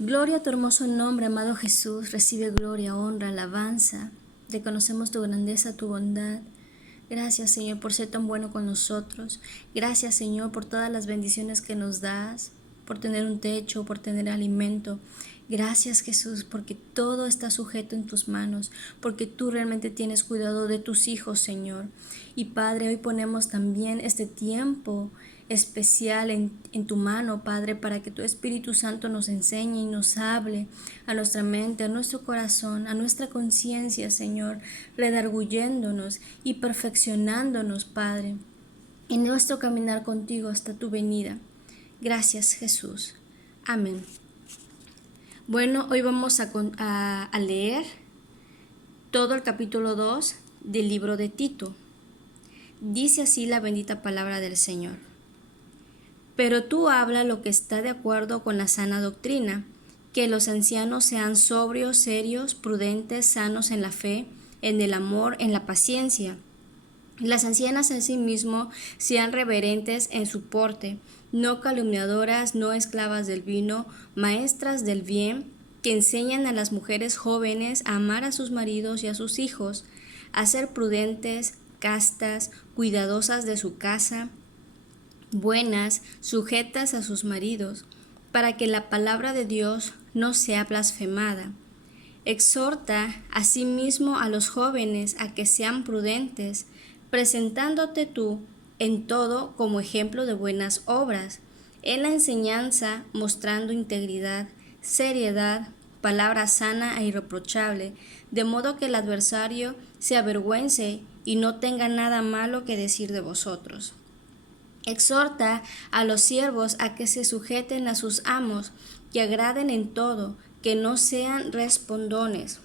Gloria a tu hermoso nombre, amado Jesús. Recibe gloria, honra, alabanza. Reconocemos tu grandeza, tu bondad. Gracias, Señor, por ser tan bueno con nosotros. Gracias, Señor, por todas las bendiciones que nos das, por tener un techo, por tener alimento. Gracias, Jesús, porque todo está sujeto en tus manos, porque tú realmente tienes cuidado de tus hijos, Señor. Y Padre, hoy ponemos también este tiempo especial en tu mano, Padre, para que tu Espíritu Santo nos enseñe y nos hable a nuestra mente, a nuestro corazón, a nuestra conciencia, Señor, redarguyéndonos y perfeccionándonos, Padre, en nuestro caminar contigo hasta tu venida. Gracias, Jesús. Amén. Bueno, hoy vamos a leer todo el capítulo 2 del libro de Tito. Dice así la bendita palabra del Señor. Pero tú habla lo que está de acuerdo con la sana doctrina, que los ancianos sean sobrios, serios, prudentes, sanos en la fe, en el amor, en la paciencia. Las ancianas asimismo sean reverentes en su porte, no calumniadoras, no esclavas del vino, maestras del bien, que enseñan a las mujeres jóvenes a amar a sus maridos y a sus hijos, a ser prudentes, castas, cuidadosas de su casa, buenas, sujetas a sus maridos, para que la palabra de Dios no sea blasfemada. Exhorta asimismo a los jóvenes a que sean prudentes, presentándote tú en todo como ejemplo de buenas obras, en la enseñanza mostrando integridad, seriedad, palabra sana e irreprochable, de modo que el adversario se avergüence y no tenga nada malo que decir de vosotros. Exhorta a los siervos a que se sujeten a sus amos, que agraden en todo, que no sean respondones,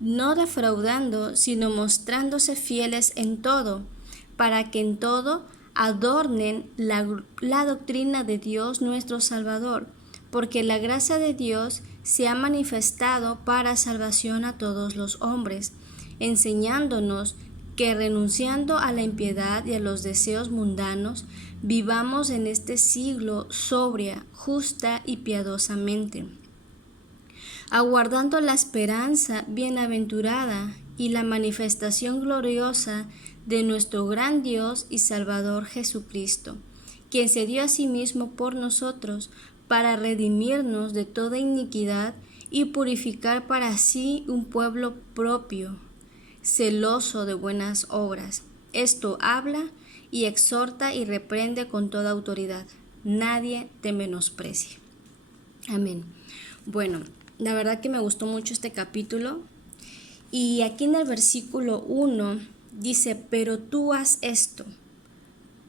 no defraudando, sino mostrándose fieles en todo, para que en todo adornen la doctrina de Dios nuestro Salvador, porque la gracia de Dios se ha manifestado para salvación a todos los hombres, enseñándonos que renunciando a la impiedad y a los deseos mundanos, vivamos en este siglo sobria, justa y piadosamente, aguardando la esperanza bienaventurada y la manifestación gloriosa de nuestro gran Dios y Salvador Jesucristo, quien se dio a sí mismo por nosotros para redimirnos de toda iniquidad y purificar para sí un pueblo propio, celoso de buenas obras. Esto habla y exhorta y reprende con toda autoridad. Nadie te menosprecie. Amén. Bueno, la verdad que me gustó mucho este capítulo. Y aquí en el versículo 1 dice, pero tú haz esto,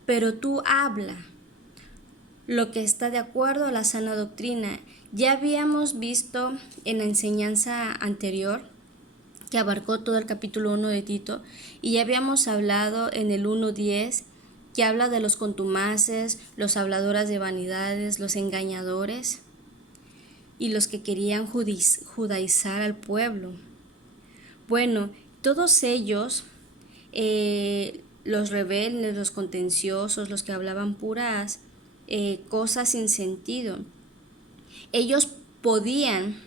pero tú habla lo que está de acuerdo a la sana doctrina. Ya habíamos visto en la enseñanza anterior que abarcó todo el capítulo 1 de Tito, y ya habíamos hablado en el 1:10 que habla de los contumaces, los habladores de vanidades, los engañadores y los que querían judaizar al pueblo. Bueno, todos ellos, los rebeldes, los contenciosos, los que hablaban puras cosas sin sentido, ellos podían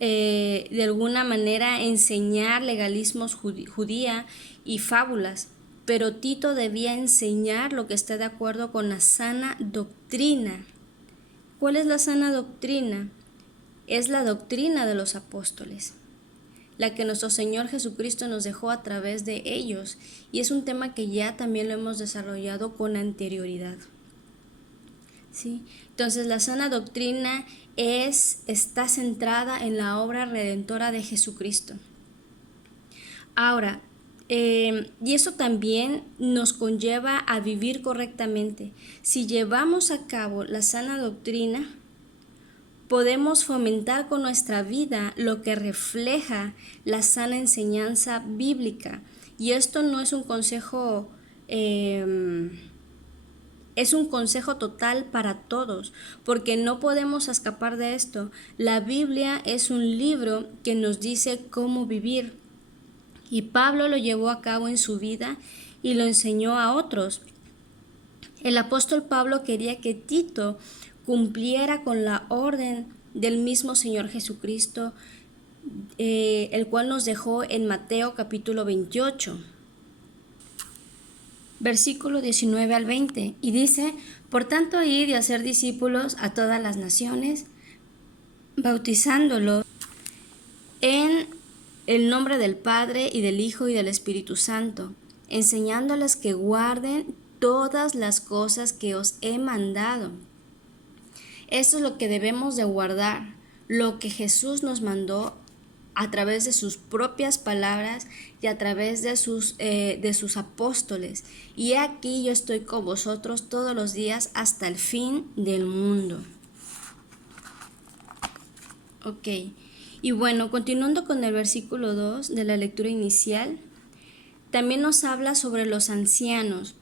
de alguna manera enseñar legalismos judía y fábulas, pero Tito debía enseñar lo que esté de acuerdo con la sana doctrina. ¿Cuál es la sana doctrina? Es la doctrina de los apóstoles, la que nuestro Señor Jesucristo nos dejó a través de ellos, y es un tema que ya también lo hemos desarrollado con anterioridad. ¿Sí? Entonces la sana doctrina está centrada en la obra redentora de Jesucristo. Ahora, y eso también nos conlleva a vivir correctamente. Si llevamos a cabo la sana doctrina, podemos fomentar con nuestra vida lo que refleja la sana enseñanza bíblica. Y esto no es un consejo es un consejo total para todos, porque no podemos escapar de esto. La Biblia es un libro que nos dice cómo vivir, y Pablo lo llevó a cabo en su vida y lo enseñó a otros. El apóstol Pablo quería que Tito cumpliera con la orden del mismo Señor Jesucristo, el cual nos dejó en Mateo capítulo 28, versículo 19 al 20, y dice: por tanto, id y hacer discípulos a todas las naciones, bautizándolos en el nombre del Padre y del Hijo y del Espíritu Santo, enseñándoles que guarden todas las cosas que os he mandado. Esto es lo que debemos de guardar, lo que Jesús nos mandó a través de sus propias palabras y a través de sus apóstoles. Y aquí yo estoy con vosotros todos los días hasta el fin del mundo. Ok, y bueno, continuando con el versículo 2 de la lectura inicial, también nos habla sobre los ancianos,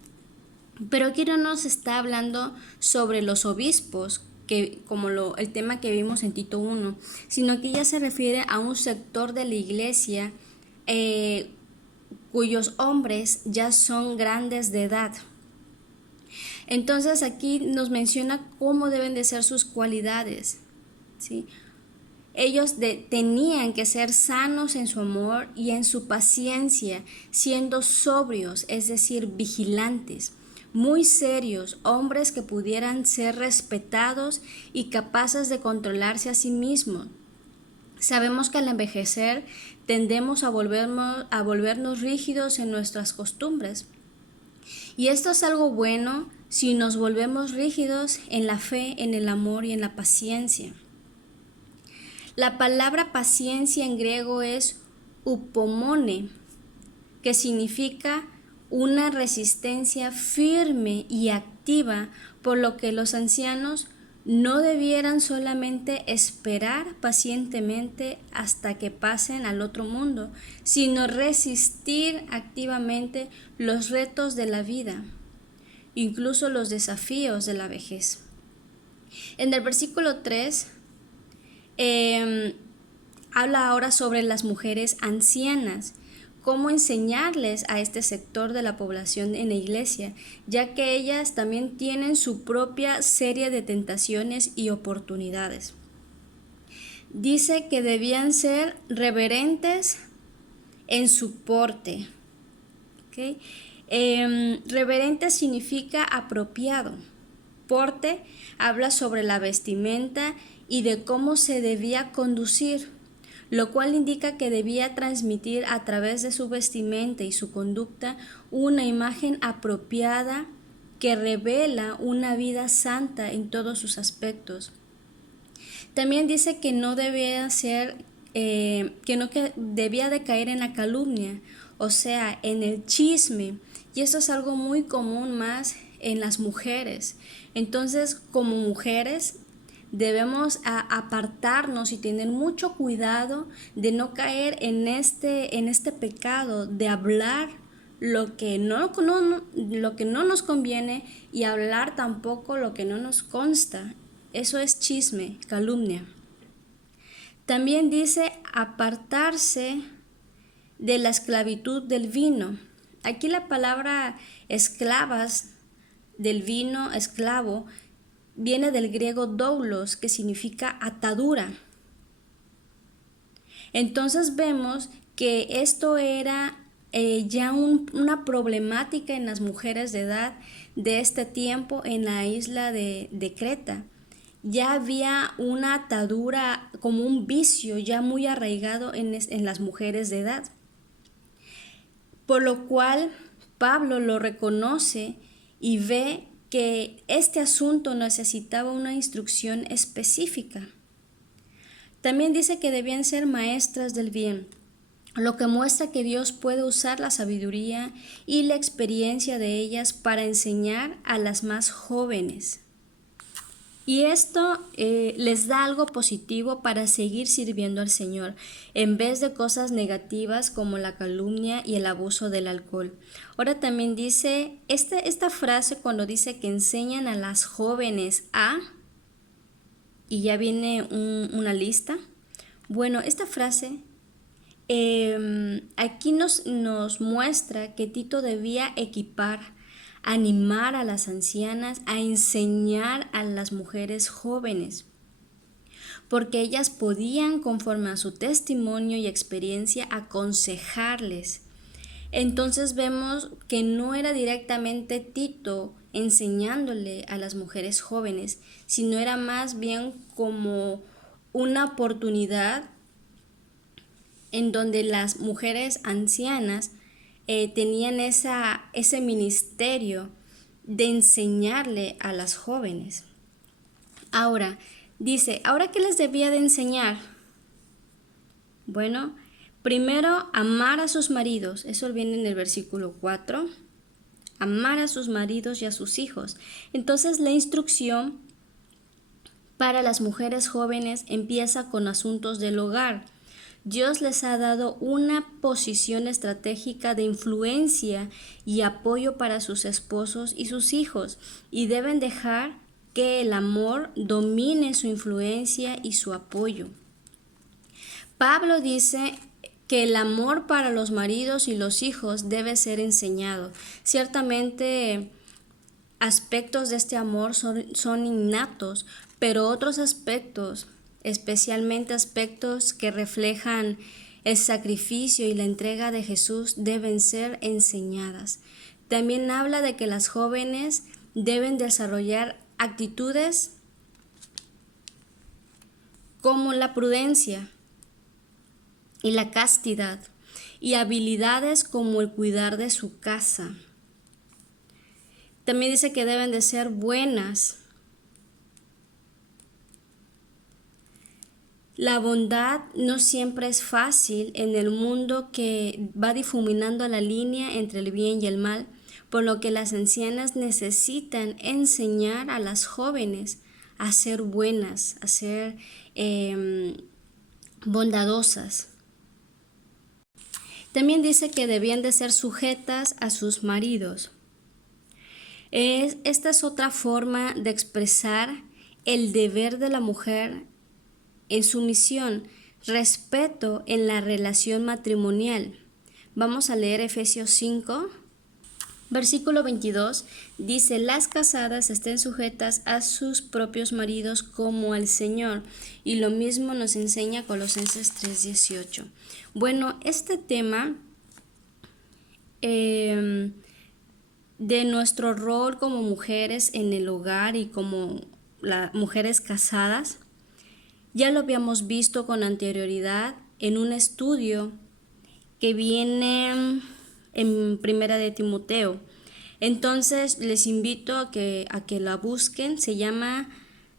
pero aquí no nos está hablando sobre los obispos, como el tema que vimos en Tito 1, sino que ya se refiere a un sector de la iglesia cuyos hombres ya son grandes de edad. Entonces aquí nos menciona cómo deben de ser sus cualidades, ¿sí? Ellos tenían que ser sanos en su amor y en su paciencia, siendo sobrios, es decir, vigilantes, muy serios, hombres que pudieran ser respetados y capaces de controlarse a sí mismos. Sabemos que al envejecer tendemos a volvernos rígidos en nuestras costumbres. Y esto es algo bueno si nos volvemos rígidos en la fe, en el amor y en la paciencia. La palabra paciencia en griego es upomone, que significa una resistencia firme y activa, por lo que los ancianos no debieran solamente esperar pacientemente hasta que pasen al otro mundo, sino resistir activamente los retos de la vida, incluso los desafíos de la vejez. En el versículo 3 habla ahora sobre las mujeres ancianas, cómo enseñarles a este sector de la población en la iglesia, ya que ellas también tienen su propia serie de tentaciones y oportunidades. Dice que debían ser reverentes en su porte. ¿Okay? Reverente significa apropiado. Porte habla sobre la vestimenta y de cómo se debía conducir, lo cual indica que debía transmitir a través de su vestimenta y su conducta una imagen apropiada que revela una vida santa en todos sus aspectos. También dice que no debía que debía de caer en la calumnia, o sea, en el chisme, y eso es algo muy común más en las mujeres. Entonces, como mujeres, debemos apartarnos y tener mucho cuidado de no caer en este pecado de hablar lo que no nos conviene y hablar tampoco lo que no nos consta. Eso es chisme, calumnia. También dice apartarse de la esclavitud del vino. Aquí la palabra esclavas del vino, esclavo, viene del griego doulos, que significa atadura. Entonces vemos que esto era ya una problemática en las mujeres de edad de este tiempo en la isla de Creta. Ya había una atadura como un vicio ya muy arraigado en las mujeres de edad. Por lo cual Pablo lo reconoce y ve que este asunto necesitaba una instrucción específica. También dice que debían ser maestras del bien, lo que muestra que Dios puede usar la sabiduría y la experiencia de ellas para enseñar a las más jóvenes. Y esto les da algo positivo para seguir sirviendo al Señor, en vez de cosas negativas como la calumnia y el abuso del alcohol. Ahora también dice, esta frase cuando dice que enseñan a las jóvenes y ya viene una lista. Bueno, esta frase aquí nos muestra que Tito debía equipar animar a las ancianas a enseñar a las mujeres jóvenes, porque ellas podían, conforme a su testimonio y experiencia, aconsejarles. Entonces vemos que no era directamente Tito enseñándole a las mujeres jóvenes, sino era más bien como una oportunidad en donde las mujeres ancianas tenían ese ministerio de enseñarle a las jóvenes. Ahora, dice, ¿ahora qué les debía de enseñar? Bueno, primero, amar a sus maridos. Eso viene en el versículo 4. Amar a sus maridos y a sus hijos. Entonces, la instrucción para las mujeres jóvenes empieza con asuntos del hogar. Dios les ha dado una posición estratégica de influencia y apoyo para sus esposos y sus hijos, y deben dejar que el amor domine su influencia y su apoyo. Pablo dice que el amor para los maridos y los hijos debe ser enseñado. Ciertamente, aspectos de este amor son innatos, pero otros aspectos, especialmente aspectos que reflejan el sacrificio y la entrega de Jesús, deben ser enseñadas. También habla de que las jóvenes deben desarrollar actitudes como la prudencia y la castidad, y habilidades como el cuidar de su casa. También dice que deben de ser buenas. La bondad no siempre es fácil en el mundo que va difuminando la línea entre el bien y el mal, por lo que las ancianas necesitan enseñar a las jóvenes a ser buenas, a ser bondadosas. También dice que debían de ser sujetas a sus maridos. Esta es otra forma de expresar el deber de la mujer en su misión, respeto en la relación matrimonial. Vamos a leer Efesios 5, versículo 22, dice, las casadas estén sujetas a sus propios maridos como al Señor, y lo mismo nos enseña Colosenses 3:18. Bueno, este tema de nuestro rol como mujeres en el hogar y como mujeres casadas, ya lo habíamos visto con anterioridad en un estudio que viene en Primera de Timoteo. Entonces les invito a que la busquen. Se llama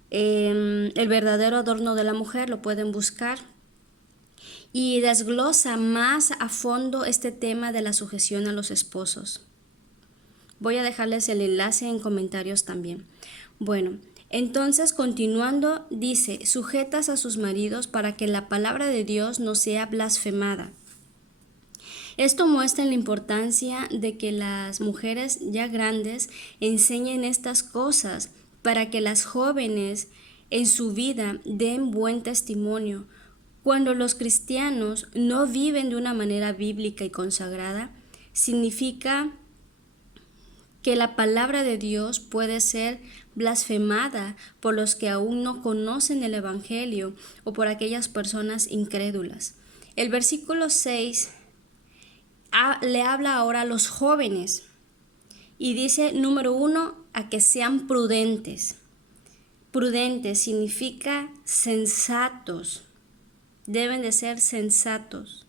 El verdadero adorno de la mujer, lo pueden buscar. Y desglosa más a fondo este tema de la sujeción a los esposos. Voy a dejarles el enlace en comentarios también. Bueno, entonces continuando dice, sujetas a sus maridos para que la palabra de Dios no sea blasfemada. Esto muestra la importancia de que las mujeres ya grandes enseñen estas cosas para que las jóvenes en su vida den buen testimonio. Cuando los cristianos no viven de una manera bíblica y consagrada, significa que la palabra de Dios puede ser blasfemada por los que aún no conocen el Evangelio o por aquellas personas incrédulas. El versículo 6 le habla ahora a los jóvenes y dice, número 1, a que sean prudentes. Prudentes significa sensatos. Deben de ser sensatos.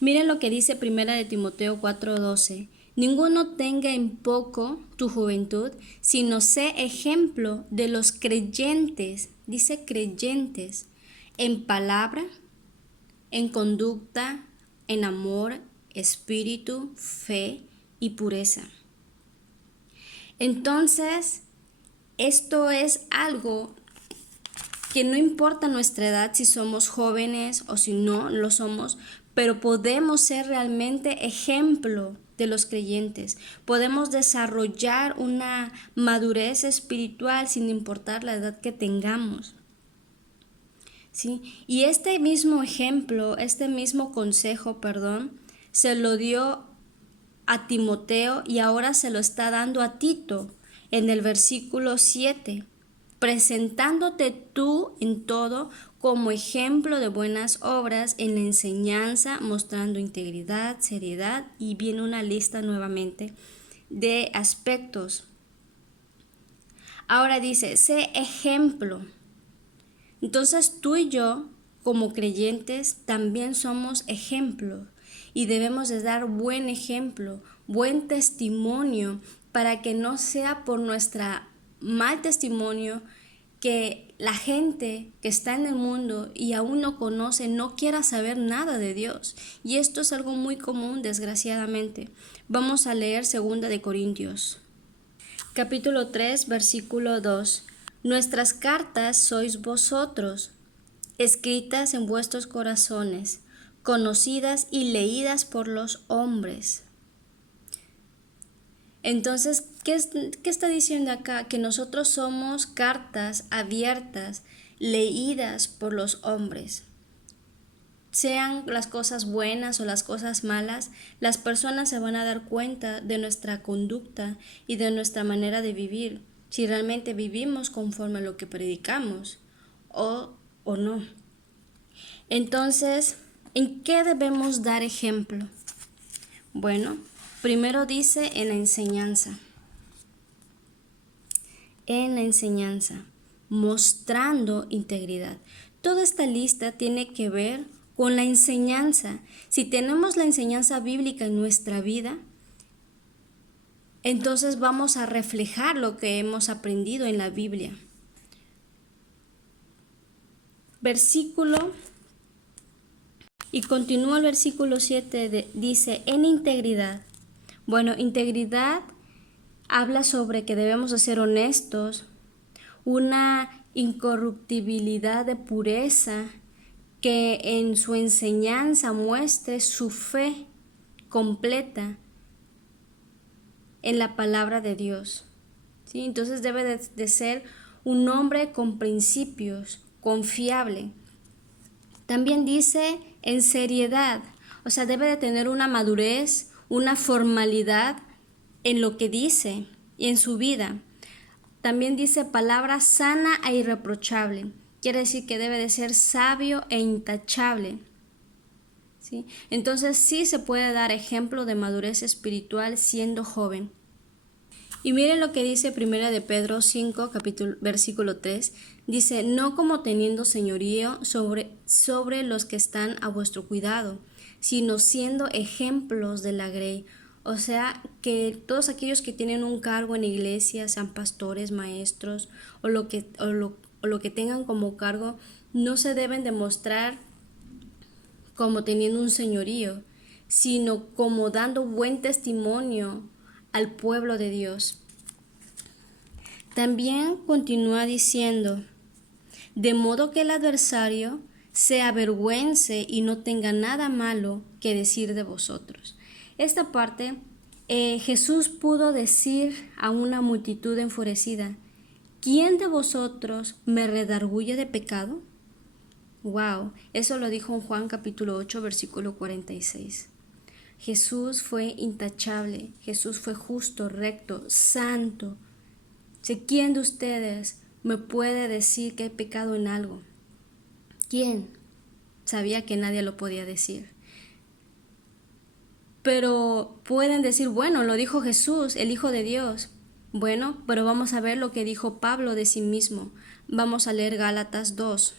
Miren lo que dice 1 de Timoteo 4:12. Ninguno tenga en poco tu juventud, sino sé ejemplo de los creyentes, dice creyentes, en palabra, en conducta, en amor, espíritu, fe y pureza. Entonces, esto es algo que no importa nuestra edad, si somos jóvenes o si no lo somos, pero podemos ser realmente ejemplo de los creyentes. Podemos desarrollar una madurez espiritual sin importar la edad que tengamos. ¿Sí? Y este mismo ejemplo, este mismo consejo, se lo dio a Timoteo y ahora se lo está dando a Tito en el versículo 7, presentándote tú en todo como ejemplo de buenas obras en la enseñanza, mostrando integridad, seriedad, y viene una lista nuevamente de aspectos. Ahora dice, sé ejemplo. Entonces tú y yo, como creyentes, también somos ejemplos y debemos de dar buen ejemplo, buen testimonio, para que no sea por nuestro mal testimonio que la gente que está en el mundo y aún no conoce, no quiera saber nada de Dios. Y esto es algo muy común, desgraciadamente. Vamos a leer 2 Corintios, capítulo 3, versículo 2. Nuestras cartas sois vosotros, escritas en vuestros corazones, conocidas y leídas por los hombres. Entonces, ¿qué está diciendo acá? Que nosotros somos cartas abiertas, leídas por los hombres. Sean las cosas buenas o las cosas malas, las personas se van a dar cuenta de nuestra conducta y de nuestra manera de vivir, si realmente vivimos conforme a lo que predicamos o no. Entonces, ¿en qué debemos dar ejemplo? Bueno, primero dice en la enseñanza, mostrando integridad. Toda esta lista tiene que ver con la enseñanza. Si tenemos la enseñanza bíblica en nuestra vida, entonces vamos a reflejar lo que hemos aprendido en la Biblia. Y continúa el versículo 7, dice, en integridad. Bueno, integridad habla sobre que debemos de ser honestos, una incorruptibilidad de pureza, que en su enseñanza muestre su fe completa en la palabra de Dios. ¿Sí? Entonces debe de ser un hombre con principios, confiable. También dice en seriedad, o sea, debe de tener una madurez, una formalidad en lo que dice y en su vida. También dice palabra sana e irreprochable. Quiere decir que debe de ser sabio e intachable. ¿Sí? Entonces sí se puede dar ejemplo de madurez espiritual siendo joven. Y miren lo que dice 1 de Pedro 5, versículo 3. Dice, no como teniendo señorío sobre los que están a vuestro cuidado, sino siendo ejemplos de la grey. O sea, que todos aquellos que tienen un cargo en la iglesia, sean pastores, maestros, o lo que tengan como cargo, no se deben demostrar como teniendo un señorío, sino como dando buen testimonio al pueblo de Dios. También continúa diciendo, de modo que el adversario se avergüence y no tenga nada malo que decir de vosotros. Esta parte, Jesús pudo decir a una multitud enfurecida, ¿quién de vosotros me redarguye de pecado? Wow, eso lo dijo en Juan capítulo 8, versículo 46. Jesús fue intachable, Jesús fue justo, recto, santo. ¿Quién de ustedes me puede decir que he pecado en algo? ¿Quién? Sabía que nadie lo podía decir. Pero pueden decir, bueno, lo dijo Jesús, el Hijo de Dios. Bueno, pero vamos a ver lo que dijo Pablo de sí mismo. Vamos a leer Gálatas 2.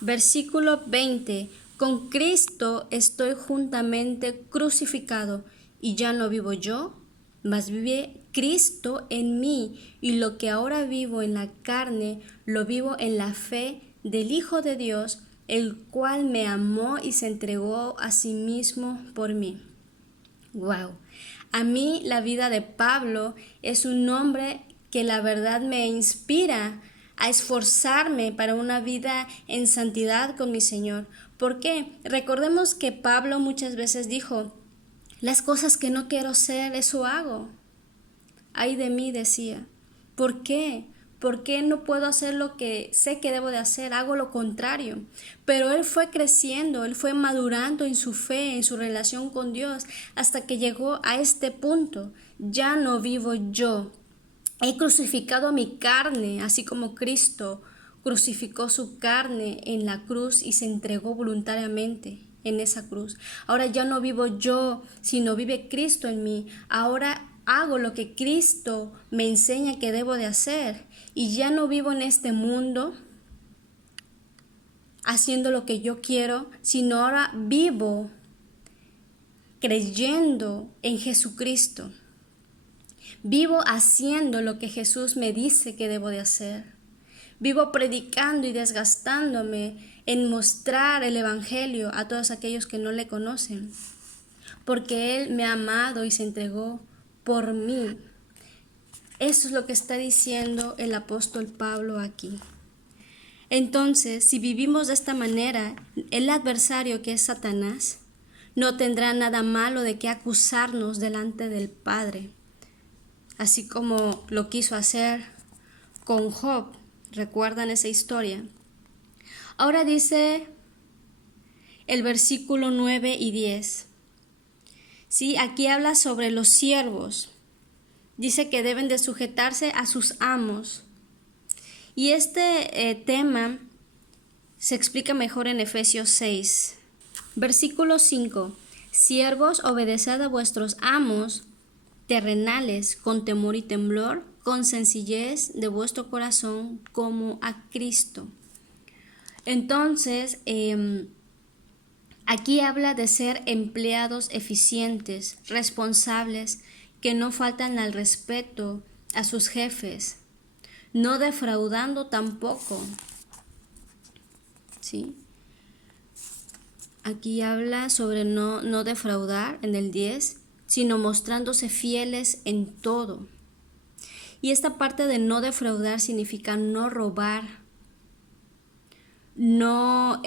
Versículo 20. Con Cristo estoy juntamente crucificado, y ya no vivo yo, mas vive Cristo en mí, y lo que ahora vivo en la carne, lo vivo en la fe del Hijo de Dios, el cual me amó y se entregó a sí mismo por mí. Wow. A mí la vida de Pablo es un hombre que la verdad me inspira a esforzarme para una vida en santidad con mi Señor. ¿Por qué? Recordemos que Pablo muchas veces dijo, las cosas que no quiero hacer, eso hago. Ay de mí, decía. ¿Por qué? ¿Por qué no puedo hacer lo que sé que debo de hacer? Hago lo contrario. Pero él fue creciendo, él fue madurando en su fe, en su relación con Dios, hasta que llegó a este punto. Ya no vivo yo. He crucificado a mi carne, así como Cristo crucificó su carne en la cruz y se entregó voluntariamente en esa cruz. Ahora ya no vivo yo, sino vive Cristo en mí. Ahora hago lo que Cristo me enseña que debo de hacer. Y ya no vivo en este mundo haciendo lo que yo quiero, sino ahora vivo creyendo en Jesucristo. Vivo haciendo lo que Jesús me dice que debo de hacer. Vivo predicando y desgastándome en mostrar el Evangelio a todos aquellos que no le conocen, porque Él me ha amado y se entregó por mí. Eso es lo que está diciendo el apóstol Pablo aquí. Entonces, si vivimos de esta manera, el adversario, que es Satanás, no tendrá nada malo de qué acusarnos delante del Padre, así como lo quiso hacer con Job. ¿Recuerdan esa historia? Ahora dice el versículo 9 y 10. Sí, aquí habla sobre los siervos. Dice que deben de sujetarse a sus amos. Y este tema se explica mejor en Efesios 6. Versículo 5. Siervos, obedeced a vuestros amos terrenales con temor y temblor, con sencillez de vuestro corazón, como a Cristo. Entonces, aquí habla de ser empleados eficientes, responsables, que no faltan al respeto a sus jefes, no defraudando tampoco. ¿Sí? Aquí habla sobre no defraudar en el 10, sino mostrándose fieles en todo. Y esta parte de no defraudar significa no robar, no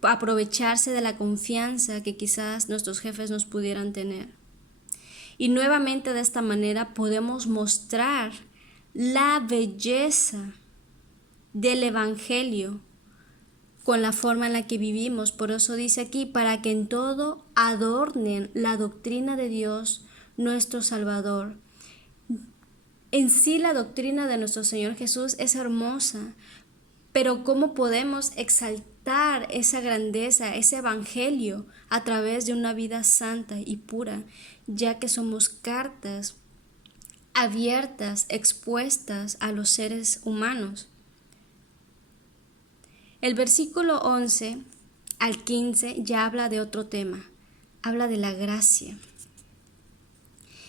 aprovecharse de la confianza que quizás nuestros jefes nos pudieran tener. Y nuevamente de esta manera podemos mostrar la belleza del Evangelio con la forma en la que vivimos. Por eso dice aquí, para que en todo adornen la doctrina de Dios, nuestro Salvador. En sí la doctrina de nuestro Señor Jesús es hermosa, pero ¿cómo podemos exaltar esa grandeza, ese Evangelio a través de una vida santa y pura, ya que somos cartas abiertas, expuestas a los seres humanos? El versículo 11 al 15 ya habla de otro tema, habla de la gracia.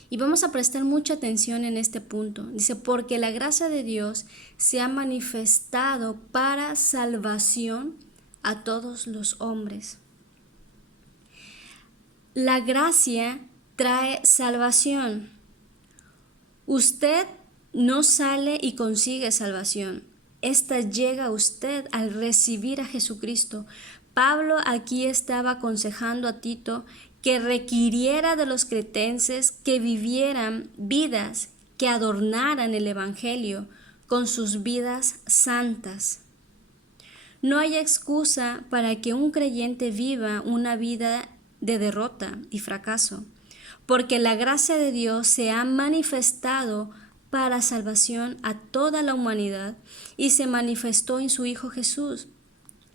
Y vamos a prestar mucha atención en este punto. Dice, porque la gracia de Dios se ha manifestado para salvación a todos los hombres. La gracia trae salvación. Usted no sale y consigue salvación. Esta llega a usted al recibir a Jesucristo. Pablo aquí estaba aconsejando a Tito que requiriera de los cretenses que vivieran vidas que adornaran el Evangelio con sus vidas santas. No hay excusa para que un creyente viva una vida de derrota y fracaso, porque la gracia de Dios se ha manifestado para salvación a toda la humanidad y se manifestó en su Hijo Jesús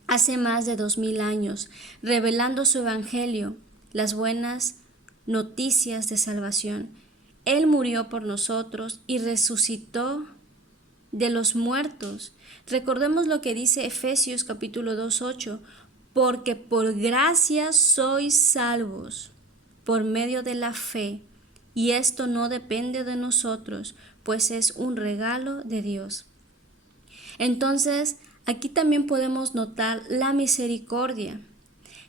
hace más de 2000 años, revelando su Evangelio, las buenas noticias de salvación. Él murió por nosotros y resucitó de los muertos. Recordemos lo que dice Efesios capítulo 2:8, porque por gracia sois salvos por medio de la fe, y esto no depende de nosotros, pues es un regalo de Dios. Entonces, aquí también podemos notar la misericordia.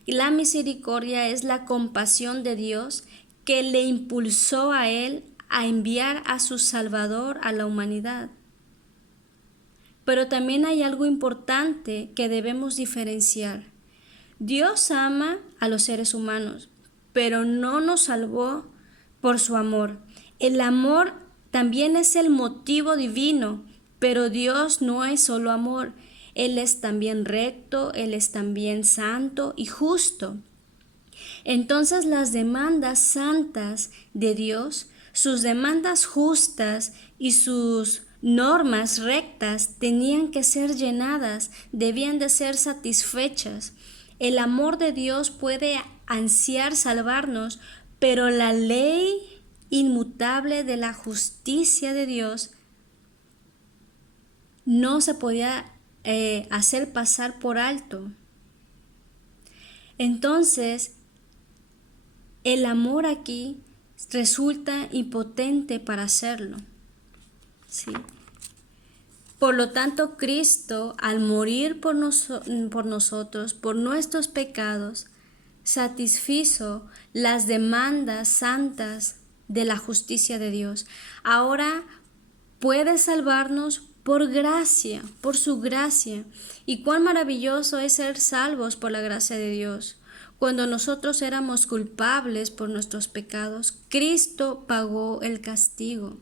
Y la misericordia es la compasión de Dios que le impulsó a Él a enviar a su Salvador a la humanidad. Pero también hay algo importante que debemos diferenciar. Dios ama a los seres humanos, pero no nos salvó por su amor. El amor también es el motivo divino Pero Dios no es solo amor, Él es también recto, Él es también santo y justo. Entonces las demandas santas de Dios, sus demandas justas y sus normas rectas tenían que ser llenadas, debían de ser satisfechas. El amor de Dios puede ansiar salvarnos, pero la ley inmutable de la justicia de Dios no se podía hacer pasar por alto. Entonces, el amor aquí resulta impotente para hacerlo, ¿sí? Por lo tanto, Cristo, al morir por nosotros, por nuestros pecados, satisfizo las demandas santas de la justicia de Dios. Ahora puede salvarnos por gracia, por su gracia. Y cuán maravilloso es ser salvos por la gracia de Dios. Cuando nosotros éramos culpables por nuestros pecados, Cristo pagó el castigo.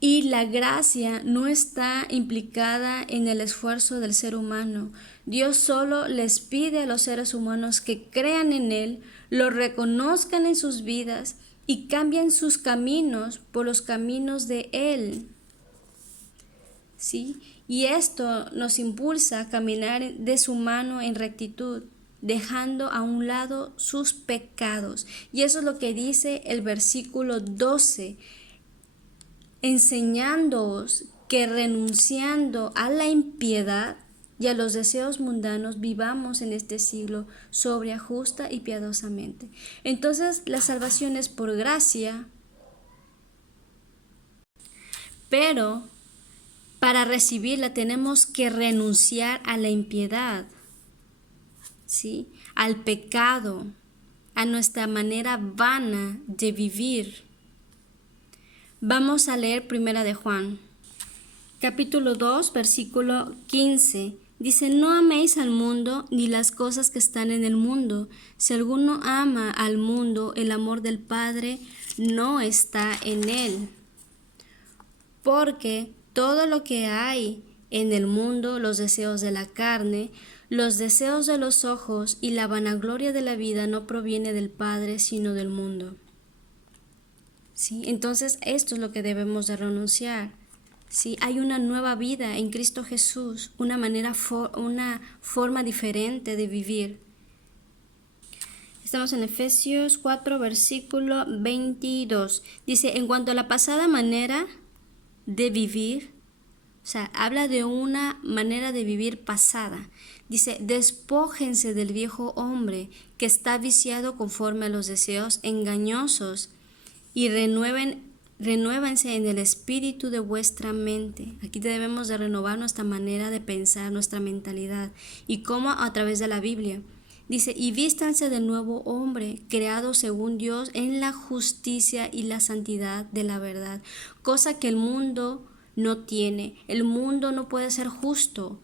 Y la gracia no está implicada en el esfuerzo del ser humano. Dios solo les pide a los seres humanos que crean en Él, lo reconozcan en sus vidas y cambien sus caminos por los caminos de Él. ¿Sí? Y esto nos impulsa a caminar de su mano en rectitud, dejando a un lado sus pecados. Y eso es lo que dice el versículo 12. Enseñándoos que renunciando a la impiedad y a los deseos mundanos vivamos en este siglo sobria, justa y piadosamente. Entonces la salvación es por gracia, pero para recibirla tenemos que renunciar a la impiedad, ¿sí? Al pecado, a nuestra manera vana de vivir. Vamos a leer Primera de Juan, capítulo 2, versículo 15. Dice, no améis al mundo ni las cosas que están en el mundo. Si alguno ama al mundo, el amor del Padre no está en él. Porque todo lo que hay en el mundo, los deseos de la carne, los deseos de los ojos y la vanagloria de la vida no proviene del Padre, sino del mundo. ¿Sí? Entonces esto es lo que debemos de renunciar. ¿Sí? Hay una nueva vida en Cristo Jesús, una forma diferente de vivir. Estamos en Efesios 4, versículo 22. Dice, en cuanto a la pasada manera de vivir, o sea, habla de una manera de vivir pasada. Dice, despójense del viejo hombre que está viciado conforme a los deseos engañosos y renuévense en el espíritu de vuestra mente. Aquí debemos de renovar nuestra manera de pensar, nuestra mentalidad. ¿Y cómo? A través de la Biblia. Dice, y vístanse del nuevo hombre, creado según Dios en la justicia y la santidad de la verdad, cosa que el mundo no tiene. El mundo no puede ser justo,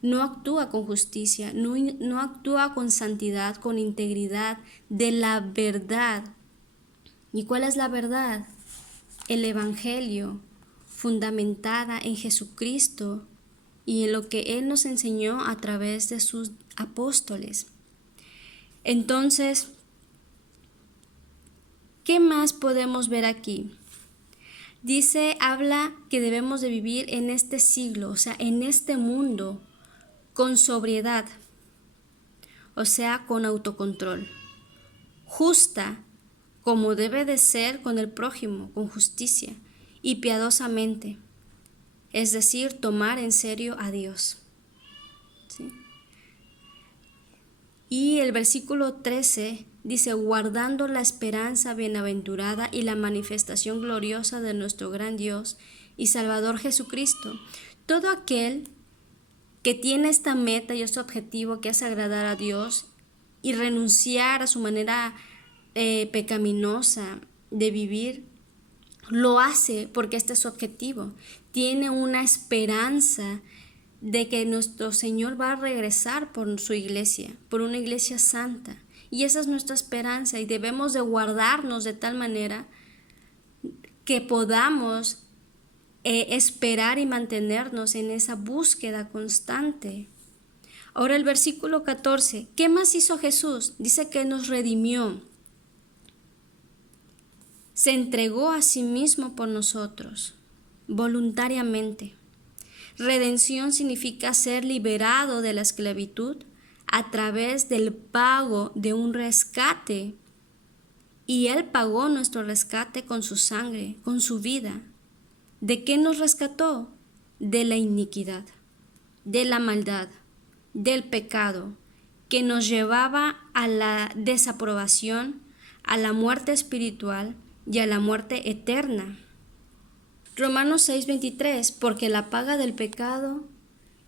no actúa con justicia, no actúa con santidad, con integridad de la verdad. ¿Y cuál es la verdad? El Evangelio, fundamentada en Jesucristo y en lo que Él nos enseñó a través de sus apóstoles. Entonces, ¿qué más podemos ver aquí? Dice, habla que debemos de vivir en este siglo, o sea, en este mundo, con sobriedad, o sea, con autocontrol, justa, como debe de ser con el prójimo, con justicia y piadosamente, es decir, tomar en serio a Dios. ¿Sí? Y el versículo 13 dice, guardando la esperanza bienaventurada y la manifestación gloriosa de nuestro gran Dios y Salvador Jesucristo. Todo aquel que tiene esta meta y este objetivo que es agradar a Dios y renunciar a su manera pecaminosa de vivir, lo hace porque este es su objetivo. Tiene una esperanza de que nuestro Señor va a regresar por su iglesia, por una iglesia santa. Y esa es nuestra esperanza y debemos de guardarnos de tal manera que podamos esperar y mantenernos en esa búsqueda constante. Ahora el versículo 14, ¿qué más hizo Jesús? Dice que nos redimió. Se entregó a sí mismo por nosotros, voluntariamente. Redención significa ser liberado de la esclavitud a través del pago de un rescate. Y Él pagó nuestro rescate con su sangre, con su vida. ¿De qué nos rescató? De la iniquidad, de la maldad, del pecado, que nos llevaba a la desaprobación, a la muerte espiritual y a la muerte eterna. Romanos 6:23, porque la paga del pecado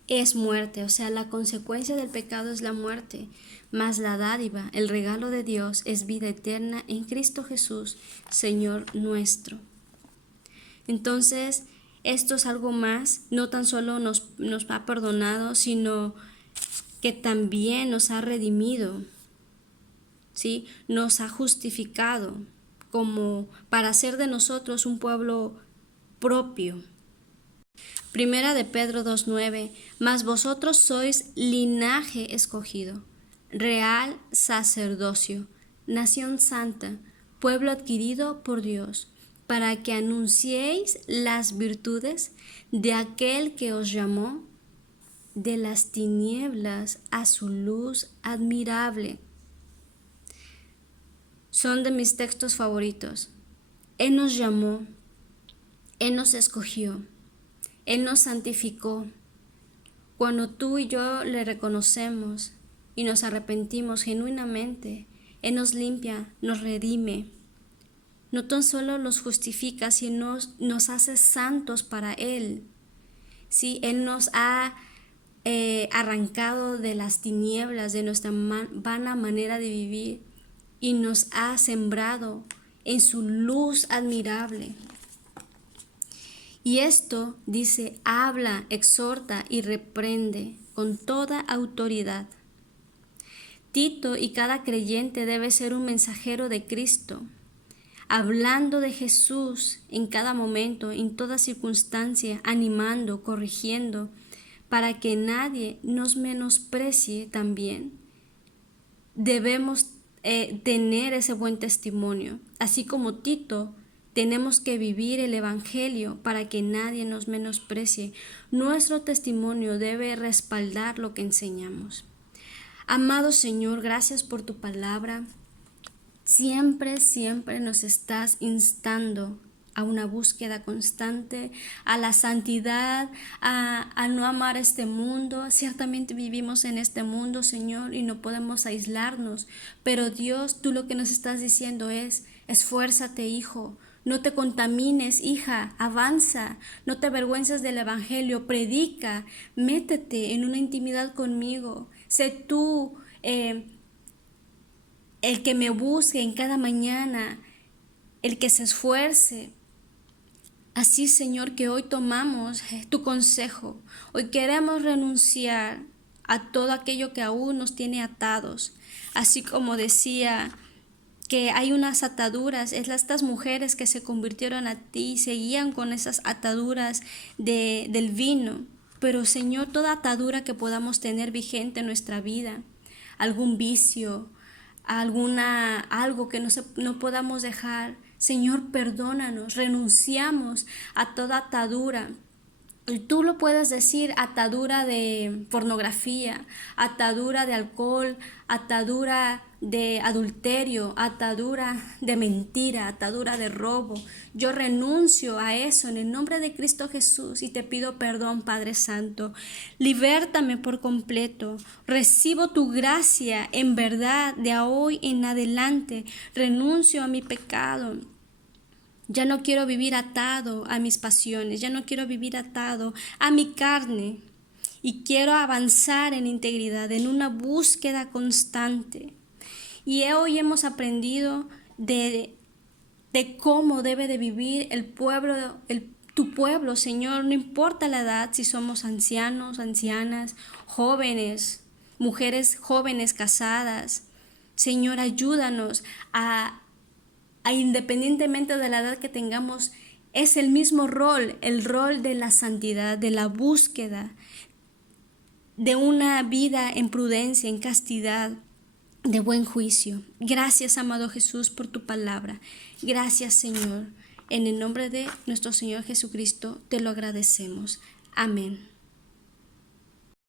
es muerte, o sea, la consecuencia del pecado es la muerte, mas la dádiva, el regalo de Dios es vida eterna en Cristo Jesús, Señor nuestro. Entonces, esto es algo más, no tan solo nos ha perdonado, sino que también nos ha redimido, ¿sí? Nos ha justificado como para hacer de nosotros un pueblo propio. Primera de Pedro 2:9, mas vosotros sois linaje escogido, real sacerdocio, nación santa, pueblo adquirido por Dios, para que anunciéis las virtudes de aquel que os llamó de las tinieblas a su luz admirable. Son de mis textos favoritos. Él nos llamó, Él nos escogió, Él nos santificó. Cuando tú y yo le reconocemos y nos arrepentimos genuinamente, Él nos limpia, nos redime. No tan solo nos justifica, sino nos hace santos para Él. Sí, Él nos ha arrancado de las tinieblas de nuestra vana manera de vivir y nos ha sembrado en su luz admirable. Y esto dice, habla, exhorta y reprende con toda autoridad. Tito y cada creyente debe ser un mensajero de Cristo, hablando de Jesús en cada momento, en toda circunstancia, animando, corrigiendo, para que nadie nos menosprecie también. Debemos tener ese buen testimonio, así como Tito. Tenemos que vivir el Evangelio para que nadie nos menosprecie. Nuestro testimonio debe respaldar lo que enseñamos. Amado Señor, gracias por tu palabra. Siempre, siempre nos estás instando a una búsqueda constante, a la santidad, a no amar este mundo. Ciertamente vivimos en este mundo, Señor, y no podemos aislarnos. Pero Dios, tú lo que nos estás diciendo es, esfuérzate, hijo. No te contamines, hija, avanza, no te avergüences del Evangelio, predica, métete en una intimidad conmigo. Sé tú el que me busque en cada mañana, el que se esfuerce. Así, Señor, que hoy tomamos tu consejo. Hoy queremos renunciar a todo aquello que aún nos tiene atados. Así como decía que hay unas ataduras, es estas mujeres que se convirtieron a ti y seguían con esas ataduras del vino. Pero Señor, toda atadura que podamos tener vigente en nuestra vida, algún vicio, algo que no podamos dejar, Señor, perdónanos, renunciamos a toda atadura. Y tú lo puedes decir, atadura de pornografía, atadura de alcohol, atadura de adulterio, atadura de mentira, atadura de robo. Yo renuncio a eso en el nombre de Cristo Jesús y te pido perdón, Padre Santo. Libértame por completo. Recibo tu gracia en verdad de hoy en adelante. Renuncio a mi pecado. Ya no quiero vivir atado a mis pasiones, ya no quiero vivir atado a mi carne y quiero avanzar en integridad, en una búsqueda constante. Y hoy hemos aprendido de cómo debe de vivir el pueblo, tu pueblo, Señor, no importa la edad, si somos ancianos, ancianas, jóvenes, mujeres jóvenes casadas. Señor, ayúdanos a independientemente de la edad que tengamos, es el mismo rol, el rol de la santidad, de la búsqueda, de una vida en prudencia, en castidad, de buen juicio. Gracias, amado Jesús, por tu palabra. Gracias, Señor. En el nombre de nuestro Señor Jesucristo te lo agradecemos. Amén.